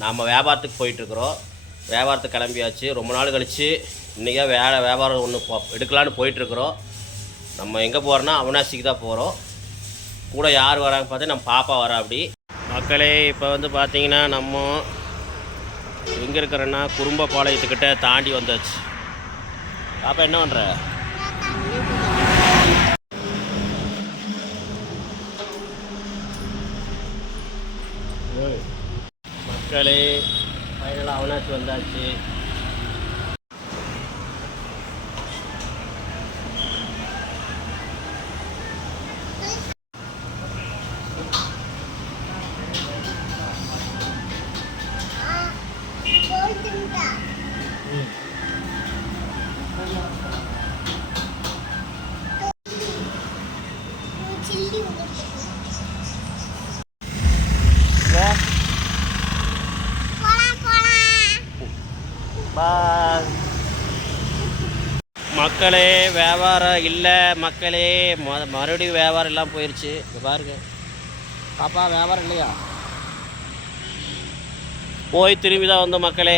நாம் வியாபாரத்துக்கு போயிட்டுருக்குறோம். வியாபாரத்துக்கு கிளம்பியாச்சு. ரொம்ப நாள் கழித்து இன்றைக்கா வேறு வியாபாரம் ஒன்று போ எடுக்கலான்னு போயிட்டுருக்குறோம். நம்ம எங்கே போகிறோன்னா அவனாசிக்கு தான் போகிறோம் கூட யார் வராங்க பார்த்து நம்ம பாப்பா வரா அப்படி. மக்களே இப்போ வந்து பார்த்திங்கன்னா நம்ம எங்கே இருக்கிறேன்னா குறும்பபாளையத்துக்கிட்ட தாண்டி வந்தாச்சு. பாப்பா என்ன பண்ணுற மக்களே ஃபைனலாக அவனாச்சு வந்தாச்சு பாய் மக்களே வியாபாரம் இல்லை மக்களே. மொ மறுபடியும் வியாபாரம் எல்லாம் போயிடுச்சு இப்போ பாருங்க. பாப்பா வியாபாரம் இல்லையா? போய் திரும்பி தான் வந்தோம் மக்களே.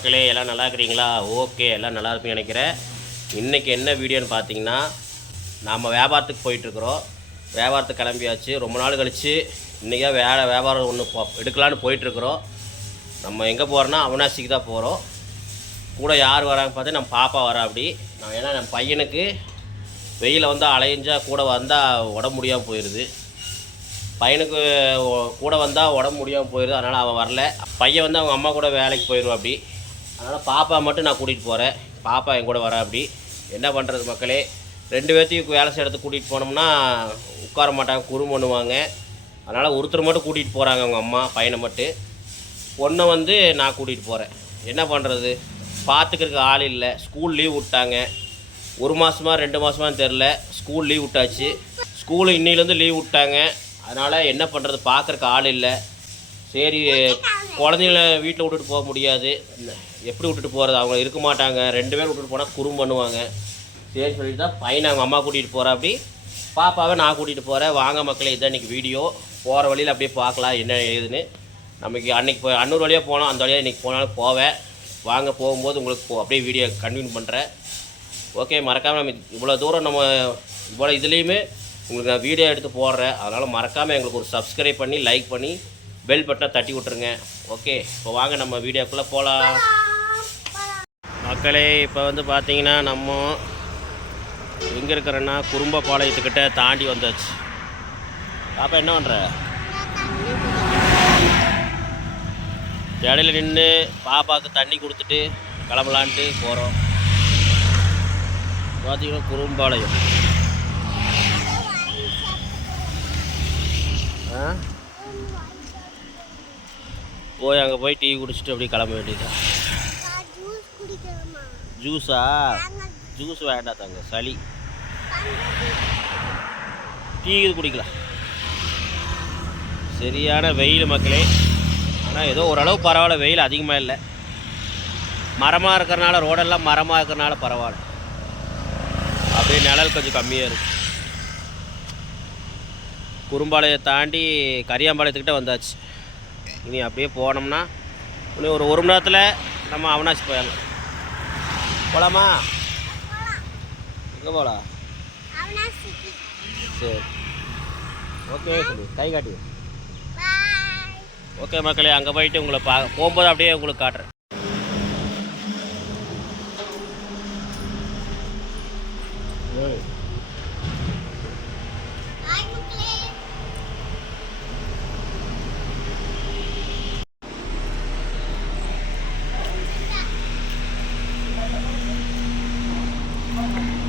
மக்களே எல்லாம் நல்லா இருக்கிறீங்களா? ஓகே எல்லாம் நல்லா இருப்பீங்க நினைக்கிறேன். இன்றைக்கி என்ன வீடியோன்னு பார்த்தீங்கன்னா நாம் வியாபாரத்துக்கு போயிட்டுருக்குறோம். வியாபாரத்துக்கு கிளம்பியாச்சு. ரொம்ப நாள் கழித்து இன்றைக்கா வேலை வியாபாரம் ஒன்று போ எடுக்கலான்னு போயிட்டுருக்குறோம். நம்ம எங்கே போகிறோன்னா அவனாசிக்கு தான் போகிறோம் கூட யார் வராங்க பார்த்து நம்ம பாப்பா வரா அப்படி. நான் ஏன்னா நம்ம பையனுக்கு வெயில் வந்து அலைஞ்சா கூட வந்தால் உடம்பு முடியாமல் போயிடுது பையனுக்கு கூட வந்தால் உடம்பு முடியாமல் போயிடுது அதனால் அவன் வரல. பையன் வந்து அவங்க அம்மா கூட வேலைக்கு போயிடுவான் அப்படி. அதனால் பாப்பா மட்டும் நான் கூட்டிகிட்டு போகிறேன் பாப்பா என் கூட வர அப்படி. என்ன பண்ணுறது மக்களே? ரெண்டு பேர்த்தையும் வேலை செய்ய இடத்துக்கு கூட்டிகிட்டு போனோம்னா உட்கார மாட்டாங்க குறு பண்ணுவாங்க. அதனால் ஒருத்தர் மட்டும் கூட்டிகிட்டு போகிறாங்க அவங்க அம்மா பையனை மட்டும். பொண்ணை வந்து நான் கூட்டிகிட்டு போகிறேன் என்ன பண்ணுறது பார்த்துக்கிறதுக்கு ஆள் இல்லை. ஸ்கூல் லீவ் விட்டாங்க. ஒரு மாதமா ரெண்டு மாதமான்னு தெரில ஸ்கூல் லீவ் விட்டாச்சு. ஸ்கூலு இன்னிலேருந்து லீவ் விட்டாங்க. அதனால் என்ன பண்ணுறது பார்க்குறக்கு ஆள் இல்லை. சரி குழந்தைங்கள வீட்டில் விட்டுட்டு போக முடியாது. எப்படி விட்டுட்டு போகிறது அவங்க இருக்க மாட்டாங்க. ரெண்டு பேரும் விட்டுட்டு போனால் குறும் பண்ணுவாங்க. சரி சொல்லிட்டு தான் பையனை அவங்க அம்மா கூட்டிகிட்டு போகிறா அப்படி பாப்பாவை நான் கூட்டிகிட்டு போகிறேன் வாங்க மக்களே இதான் இன்றைக்கி வீடியோ. போகிற வழியில் அப்படியே பார்க்கலாம் என்ன ஏதுன்னு. நமக்கு அன்றைக்கி போய் அன்னூர் வழியாக போனோம். அந்த வழியாக இன்றைக்கி போனாலும் போவேன். வாங்க போகும்போது உங்களுக்கு போ- அப்படியே வீடியோ கண்டினியூ பண்ணுறேன் ஓகே மறக்காமல் நம்ம இவ்வளோ தூரம் நம்ம இவ்வளோ இதுலேயுமே உங்களுக்கு நான் வீடியோ எடுத்து போடுறேன். அதனால் மறக்காமல் எங்களுக்கு ஒரு சப்ஸ்கிரைப் பண்ணி லைக் பண்ணி பெல் பட்டனை தட்டி விட்ருங்க ஓகே இப்போ வாங்க நம்ம வீடியோக்குள்ளே போகலாம் மக்களே இப்போ வந்து பார்த்தீங்கன்னா நம்ம எங்கே இருக்கிறோன்னா குறும்பப்பாளையத்துக்கிட்ட தாண்டி வந்தாச்சு. பாப்பா என்ன பண்ணுற இடையில நின்று பாப்பாவுக்கு தண்ணி கொடுத்துட்டு கிளம்பலான்ட்டு போகிறோம் பார்த்தீங்கன்னா குறும்பாளையம். ஆ? போய் அங்கே போய் டீ குடிச்சிட்டு அப்படியே கிளம்ப வேண்டியதான் ஜூஸா? ஜூஸ் வேண்டாம் தாங்க சளி. டீ இது குடிக்கலாம். சரியான வெயில் மக்களே. ஆனால் ஏதோ ஓரளவு பரவாயில்ல வெயில் அதிகமாக இல்லை. மரமாக இருக்கிறனால ரோடெல்லாம் மரமாக இருக்கிறனால பரவாயில்ல. அப்படியே நிழல் கொஞ்சம் கம்மியாக இருக்கும் குறும்பாளையம் தாண்டி கரியாம்பாளையத்துக்கிட்ட வந்தாச்சு. இனி அப்படியே போனோம்னா இன்னும் ஒரு ஒரு மணி நேரத்தில் நம்ம அவனாசி போயிடலாம். போகலாமா எங்கே போகலாம் சரி. ஓகே சொல்லு. கை காட்டி. ஓகே மக்களே அங்கே போயிட்டு உங்களை பா போகும்போது அப்படியே உங்களுக்கு காட்டுறேன்.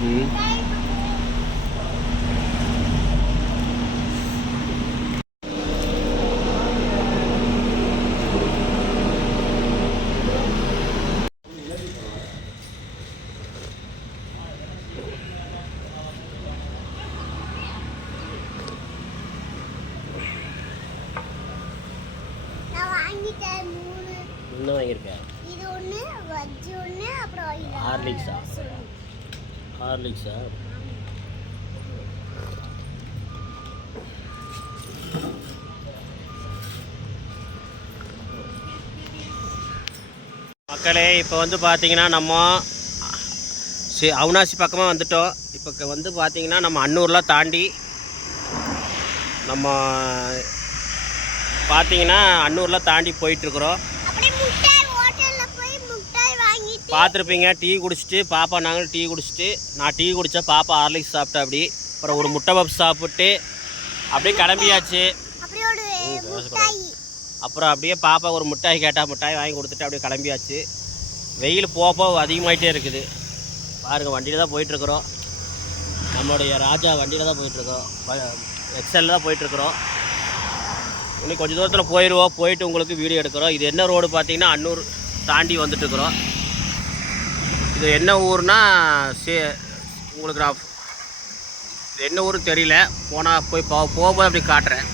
ம் என்ன வாங்கியிருக்க இது ஒன்று வஜ்ஜி ஒன்று அப்புறம் இது ஹார்லிக்ஸா ஒண்ணு. ஹார்லிக்ஸா மக்களே இப்போ வந்து பார்த்தீங்கன்னா நம்ம சி அவினாசி பக்கமாக வந்துட்டோம். இப்போ வந்து பார்த்தீங்கன்னா நம்ம அன்னூர்லாம் தாண்டி நம்ம பார்த்தீங்கன்னா அன்னூர்லாம் தாண்டி போயிட்டுருக்குறோம். பார்த்துருப்பீங்க டீ குடிச்சிட்டு பாப்பா நாங்களும் டீ குடிச்சிட்டு நான் டீ குடித்தேன் பாப்பா ஹார்லிக்ஸ் சாப்பிட்டேன் அப்படி. அப்புறம் ஒரு முட்டை பப்ஸ் சாப்பிட்டு அப்படியே கிளம்பியாச்சு. அப்புறம் அப்படியே பாப்பா ஒரு மிட்டாய் கேட்டால் மிட்டாய் வாங்கி கொடுத்துட்டு அப்படியே கிளம்பியாச்சு. வெயில் போக போக இருக்குது. பாருங்கள் வண்டியில் தான் போயிட்டுருக்குறோம். நம்மளுடைய ராஜா வண்டியில் தான் போயிட்டுருக்கோம் எக்ஸலில் தான் போயிட்டுருக்குறோம். இன்னும் கொஞ்சம் தூரத்தில் போயிடுவோம் போயிட்டு உங்களுக்கு வீடியோ எடுக்கிறோம். இது என்ன ரோடு பார்த்தீங்கன்னா அன்னூர் தாண்டி வந்துட்டுருக்குறோம். இது என்ன ஊர்னா சே உங்களுக்கு நான் இது என்ன ஊருன்னு தெரியல. போனால் போய் போ போகும்போது அப்படி காட்டுறேன்.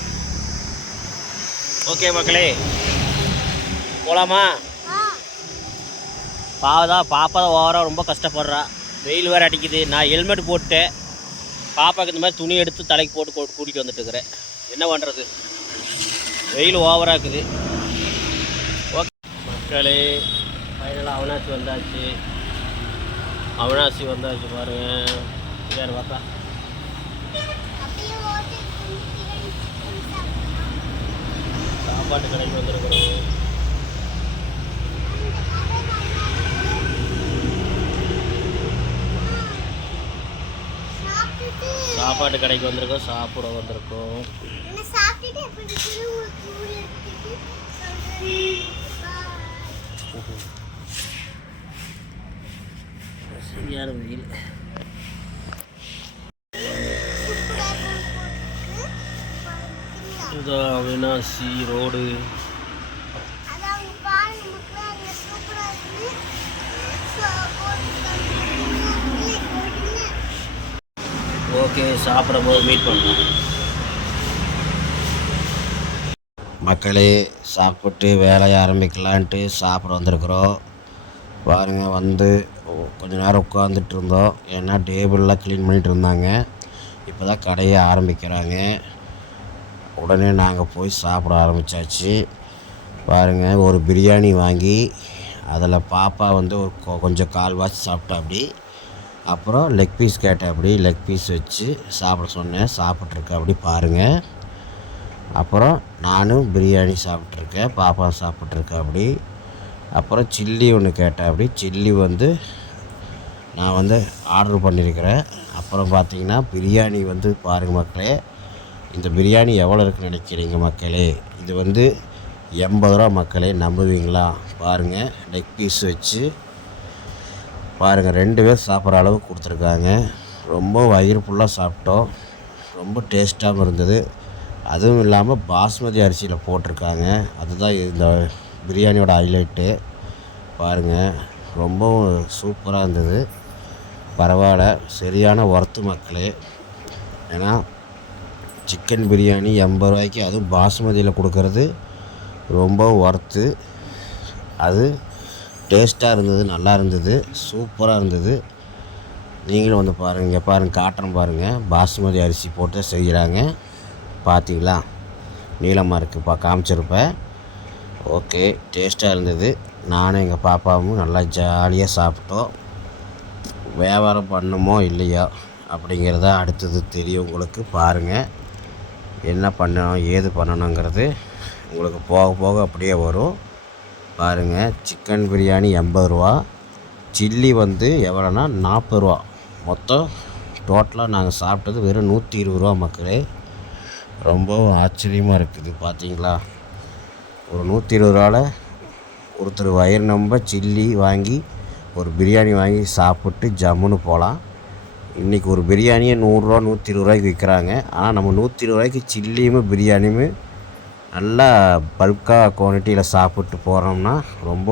ஓகே மக்களே. போகலாமா பாவதா பாப்பா தான் ஓவராக ரொம்ப கஷ்டப்படுறா. வெயில் வேறு அடிக்குது. நான் ஹெல்மெட் போட்டுட்டேன். பாப்பாவுக்கு இந்த மாதிரி துணி எடுத்து தலைக்கு போட்டு கூட்டிகிட்டு வந்துட்டுருக்குறேன் என்ன பண்ணுறது வெயில் ஓவராக இருக்குது. ஓகே மக்களே ஃபைனலாக அவனாசி வந்தாச்சு. அவனாசி வந்தாச்சு பாருங்கள் வேறு பார்த்தா அப்படியே ஓட்டி சாப்பாட்டு கடைக்கு வந்திருக்கிறோம் சாப்பாட்டு கடைக்கு வந்திருக்கோம் சாப்பிட வந்திருக்கோம். என்ன சாப்பிட்டுட்டு போட்டுருக்காங்க. அவினாசி ரோடு. ஓகே சாப்பிடும் போது மீட் பண்ணுறோம் மக்களே சாப்பிட்டு வேலையை ஆரம்பிக்கலான்ட்டு சாப்பிட வந்திருக்கிறோம். பாருங்கள் வந்து கொஞ்ச நேரம் உட்காந்துட்டு இருந்தோம். ஏன்னா டேபிள்லாம் க்ளீன் பண்ணிகிட்டு இருந்தாங்க. இப்போ தான் கடையை ஆரம்பிக்கிறாங்க. உடனே நாங்கள் போய் சாப்பிட ஆரம்பித்தாச்சு பாருங்கள் ஒரு பிரியாணி வாங்கி அதில் பாப்பா வந்து ஒரு கொ- கொஞ்சம் கால்வாசி சாப்பிட்டா அப்படி அப்புறம் லெக் பீஸ் கேட்டேன் அப்படி லெக் பீஸ் வச்சு சாப்பிட சொன்னேன் சாப்பிட்ருக்க அப்படி பாருங்கள் அப்புறம் நானும் பிரியாணி சாப்பிட்ருக்கேன் பாப்பா சாப்பிட்ருக்க அப்படி அப்புறம் சில்லி ஒன்று கேட்டேன் அப்படி சில்லி வந்து நான் வந்து ஆர்டர் பண்ணியிருக்கிறேன் அப்புறம் பார்த்தீங்கன்னா பிரியாணி வந்து பாருங்கள் மக்களே இந்த பிரியாணி எவ்வளோ இருக்குன்னு நினைக்கிறீங்க மக்களே? இது வந்து எண்பது ரூபா மக்களே நம்புவீங்களா? பாருங்கள் லெக் பீஸ் வச்சு. பாருங்கள் ரெண்டு பேர் சாப்பிட்ற அளவுக்கு கொடுத்துருக்காங்க. ரொம்ப வயிறு ஃபுல்லாக சாப்பிட்டோம். ரொம்ப டேஸ்ட்டாகவும் இருந்தது. அதுவும் இல்லாமல் பாஸ்மதி அரிசியில் போட்டிருக்காங்க. அதுதான் இந்த பிரியாணியோட ஹைலைட்டு பாருங்கள் ரொம்பவும் சூப்பராக இருந்தது. பரவாயில்ல சரியான ஒர்த்து மக்களே. ஏன்னா சிக்கன் பிரியாணி எண்பது ரூபாய்க்கு அதுவும் பாஸ்மதியில் கொடுக்கறது. ரொம்ப ஒர்த்து அது டேஸ்ட்டாக இருந்தது நல்லா இருந்தது சூப்பராக இருந்தது. நீங்களும் வந்து பாருங்கள் இங்கே பாருங்கள் காட்டுறேன் பாருங்கள் பாசுமதி அரிசி போட்டு செய்கிறாங்க பார்த்தீங்களா நீளமாக இருக்குது பா காமிச்சிருப்பேன் ஓகே டேஸ்ட்டாக இருந்தது. நானும் எங்கள் பாப்பாவும் நல்லா ஜாலியாக சாப்பிட்டோம். வியாபாரம் பண்ணுமோ இல்லையோ அப்படிங்கிறத அடுத்தது தெரியும் உங்களுக்கு பாருங்கள் என்ன பண்ணணும் ஏது பண்ணணுங்கிறது உங்களுக்கு போக போக அப்படியே வரும். பாருங்கள் சிக்கன் பிரியாணி எண்பது ரூபா. சில்லி வந்து எவ்வளோனா நாற்பது ரூபா. மொத்தம் டோட்டலாக நாங்கள் சாப்பிட்டது வெறும் நூற்றி இருபது ரூபா மக்களே. ரொம்பவும் ஆச்சரியமாக இருக்குது பார்த்தீங்களா ஒரு நூற்றி இருபது ரூபாவில் ஒருத்தர் வயிறு நம்ப சில்லி வாங்கி ஒரு பிரியாணி வாங்கி சாப்பிட்டு ஜம்முன்னு போகலாம். இன்றைக்கி ஒரு பிரியாணியை நூறுரூவா நூற்றி இருபது ரூபாய்க்கு விற்கிறாங்க. ஆனால் நம்ம நூற்றி இருபது ரூபாய்க்கு சில்லியுமே பிரியாணியுமே நல்லா பல்காக குவான்டிட்டியில் சாப்பிட்டு போகிறோம்னா ரொம்ப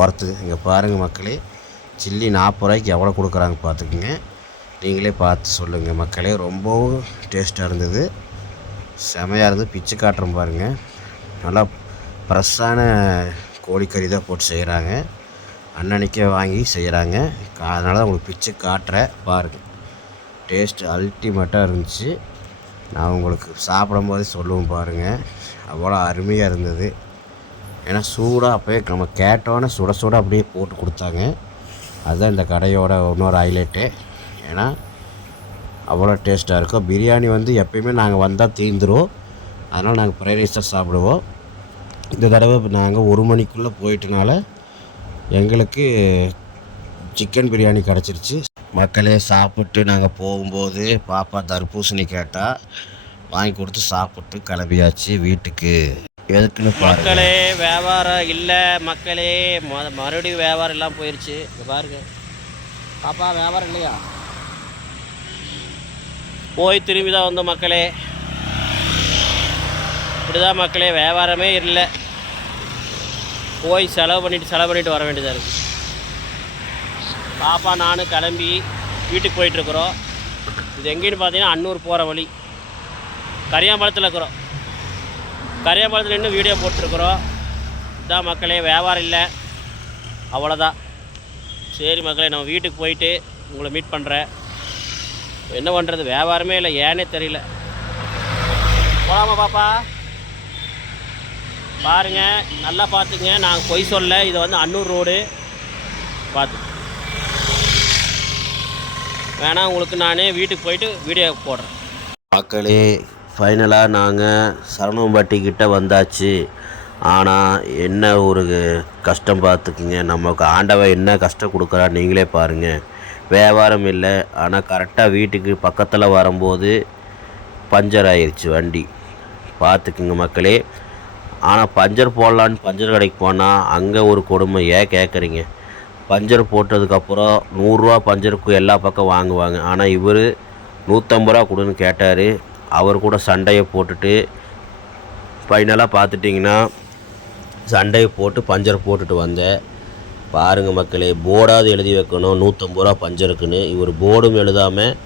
ஒர்த்து இங்கே பாருங்கள் மக்களே சில்லி நாற்பது ரூபாய்க்கு எவ்வளோ கொடுக்குறாங்க பார்த்துக்குங்க. நீங்களே பார்த்து சொல்லுங்கள் மக்களே ரொம்பவும் டேஸ்ட்டாக இருந்தது. செமையாக இருந்தது பிச்சு காட்டுறோம் பாருங்கள் நல்லா ஃப்ரெஷ்ஷான கோழிக்கறி தான் போட்டு செய்கிறாங்க அன்னன்னைக்கே வாங்கி செய்கிறாங்க அதனால தான் உங்களுக்கு பிச்சு காட்டுறேன். பாருங்கள் டேஸ்ட் அல்டிமேட்டாக இருந்துச்சு. நான் உங்களுக்கு சாப்பிடும்போது சொல்லுவோம் பாருங்கள் அவ்வளோ அருமையாக இருந்தது. ஏன்னா சூடாக அப்படியே நம்ம கேட்டோன்னே சுட சுட அப்படியே போட்டு கொடுத்தாங்க. அதுதான் இந்த கடையோட இன்னொரு ஹைலைட்டு ஏன்னா அவ்வளோ டேஸ்ட்டாக இருக்கும். பிரியாணி வந்து எப்பயுமே நாங்கள் வந்தால் தீந்துரும். அதனால் நாங்கள் ஃப்ரைட் ரைஸ் தான் சாப்பிடுவோம். இந்த தடவை நாங்கள் ஒரு மணிக்குள்ளே போயிட்டனால எங்களுக்கு சிக்கன் பிரியாணி கிடச்சிருச்சு. மக்களே சாப்பிட்டு நாங்கள் போகும்போது பாப்பா தர்பூசணி கேட்டால் வாங்கி கொடுத்து சாப்பிட்டு கிளம்பியாச்சு வீட்டுக்கு. எதுக்குன்னு மக்களே வியாபாரம் இல்லை மக்களே. மொ மறுபடியும் வியாபாரம் எல்லாம் போயிடுச்சு இங்க பாருங்க. பாப்பா வியாபாரம் இல்லையா? போய் திரும்பி தான் வந்தோம் மக்களே. இப்படிதான் மக்களே வியாபாரமே இல்லை. போய் செலவு பண்ணிட்டு செலவு பண்ணிவிட்டு வர வேண்டியதாக இருக்குது பாப்பா நானும் கிளம்பி வீட்டுக்கு போயிட்டுருக்குறோம் இது எங்கேன்னு பார்த்தீங்கன்னா அன்னூர் போகிற வழி. கரியாம்பாளத்தில் இருக்கிறோம். கரியாம்பாளத்தில் இன்னும் வீடியோ போட்டிருக்குறோம். இதான் மக்களே வியாபாரம் இல்லை. அவ்வளோதான் சரி மக்களே நம்ம வீட்டுக்கு போயிட்டு உங்களை மீட் பண்ணுறேன் என்ன பண்ணுறது வியாபாரமே இல்லை. ஏனே தெரியல. போகலாமா பாப்பா? பாருங்க நல்லா பார்த்துங்க நாங்கள் பொய் சொல்ல இது வந்து அன்னூர் ரோடு. பார்த்து வேணால் உங்களுக்கு நானே வீட்டுக்கு போயிட்டு வீடியோ போடுறேன். மக்களே ஃபைனலாக நாங்கள் சரணம்பட்டி கிட்ட வந்தாச்சு. ஆனால் என்ன ஒரு கஷ்டம் பார்த்துக்குங்க. நமக்கு ஆண்டவன் என்ன கஷ்டம் கொடுக்குறா நீங்களே பாருங்கள் வியாபாரம் இல்லை. ஆனால் கரெக்டாக வீட்டுக்கு பக்கத்தில் வரும்போது பஞ்சர் ஆயிடுச்சு வண்டி. பார்த்துக்குங்க மக்களே. ஆனால் பஞ்சர் போடலான்னு பஞ்சர் கடைக்கு போனால் அங்கே ஒரு கொடுமை. ஏன் கேட்குறீங்க பஞ்சர் போட்டதுக்கப்புறம் நூறுரூவா பஞ்சருக்கு எல்லா பக்கம் வாங்குவாங்க. ஆனால் இவர் நூற்றம்பது ரூபா கொடுன்னு கேட்டார். அவர் கூட சண்டையை போட்டுட்டு ஃபைனலாக பார்த்துட்டிங்கன்னா சண்டையை போட்டு பஞ்சர் போட்டுட்டு வந்தேன் பாருங்கள் மக்களே போர்டாவது எழுதி வைக்கணும் நூற்றம்பது ரூபா பஞ்சருக்குன்னு. இவர் போர்டும் எழுதாமல்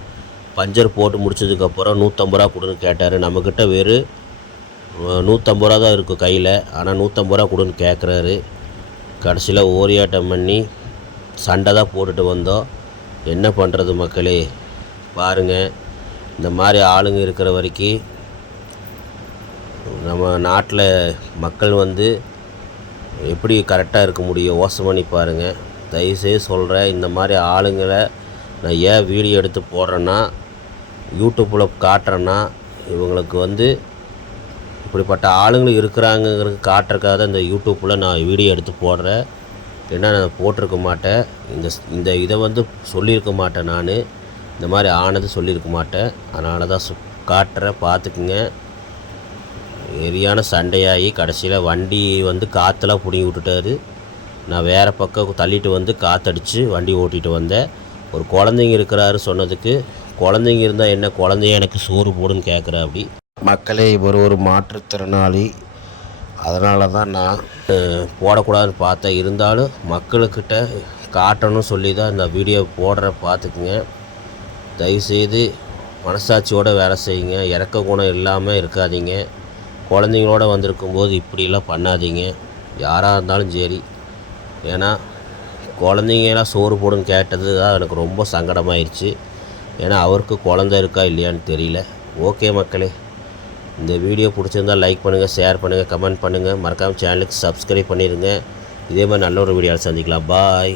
பஞ்சர் போட்டு முடிச்சதுக்கப்புறம் நூற்றம்பது ரூபா கொடுன்னு கேட்டார். நம்மக்கிட்ட வெறும் நூற்றம்பது ரூபா தான் இருக்கும் கையில். ஆனால் நூற்றம்பது ரூபா கொடுன்னு கேட்குறாரு கடைசியில் ஓரியாட்டம் பண்ணி சண்டை தான் போட்டுட்டு வந்தோம். என்ன பண்ணுறது மக்களே? பாருங்கள் இந்த மாதிரி ஆளுங்க இருக்கிற வரைக்கும் நம்ம நாட்டில் மக்கள் வந்து எப்படி கரெக்டாக இருக்க முடியும்? ஓசம் பண்ணி பாருங்கள் தயவுசெய்து சொல்கிறேன் இந்த மாதிரி ஆளுங்களை நான் ஏன் வீடியோ எடுத்து போடுறேன்னா யூடியூப்பில் காட்டுறேன்னா இவங்களுக்கு வந்து இப்படிப்பட்ட ஆளுங்களும் இருக்கிறாங்கங்கிறது காட்டுறதுக்காக தான் இந்த யூடியூப்பில் நான் வீடியோ எடுத்து போடுறேன். ஏன்னா நான் போட்டிருக்க மாட்டேன். இந்த இந்த இதை வந்து சொல்லியிருக்க மாட்டேன் நான். இந்த மாதிரி ஆனது சொல்லியிருக்க மாட்டேன். அதனால தான் சு காட்டுறேன். பார்த்துக்குங்க. எரியான சண்டையாகி கடைசியில் வண்டி வந்து காற்றுலாம் பிடிங்கி விட்டுட்டாரு. நான் வேறு பக்கம் தள்ளிட்டு வந்து காற்றடிச்சு வண்டி ஓட்டிகிட்டு வந்தேன். ஒரு குழந்தைங்க இருக்கிறாரு சொன்னதுக்கு குழந்தைங்க இருந்தால் என்ன குழந்தைய எனக்கு சோறு போடுன்னு கேட்குறா அப்படி. மக்களே இவர் ஒரு மாற்றுத்திறனாளி. அதனால தான் நான் போடக்கூடாதுன்னு பார்த்தேன். இருந்தாலும் மக்களுக்கிட்ட காட்டணும்னு சொல்லி தான் இந்த வீடியோ போடுற பார்த்துக்குங்க. தயவுசெய்து மனசாட்சியோடு வேலை செய்யுங்க. இறக்க குணம் இல்லாமல் இருக்காதீங்க. குழந்தைங்களோட வந்திருக்கும்போது இப்படிலாம் பண்ணாதீங்க. யாராக இருந்தாலும் சரி. ஏன்னா குழந்தைங்களாம் சோறு போடுன்னு கேட்டது தான் எனக்கு ரொம்ப சங்கடமாயிருச்சு. ஏன்னா அவருக்கு குழந்த இருக்கா இல்லையான்னு தெரியல. ஓகே மக்களே. இந்த வீடியோ பிடிச்சிருந்தா லைக் பண்ணுங்கள் ஷேர் பண்ணுங்கள் கமெண்ட் பண்ணுங்கள் மறக்காமல் சேனலுக்கு சப்ஸ்கிரைப் பண்ணிடுங்க இதே மாதிரி நல்ல ஒரு வீடியோவில் சந்திக்கலாம். பாய்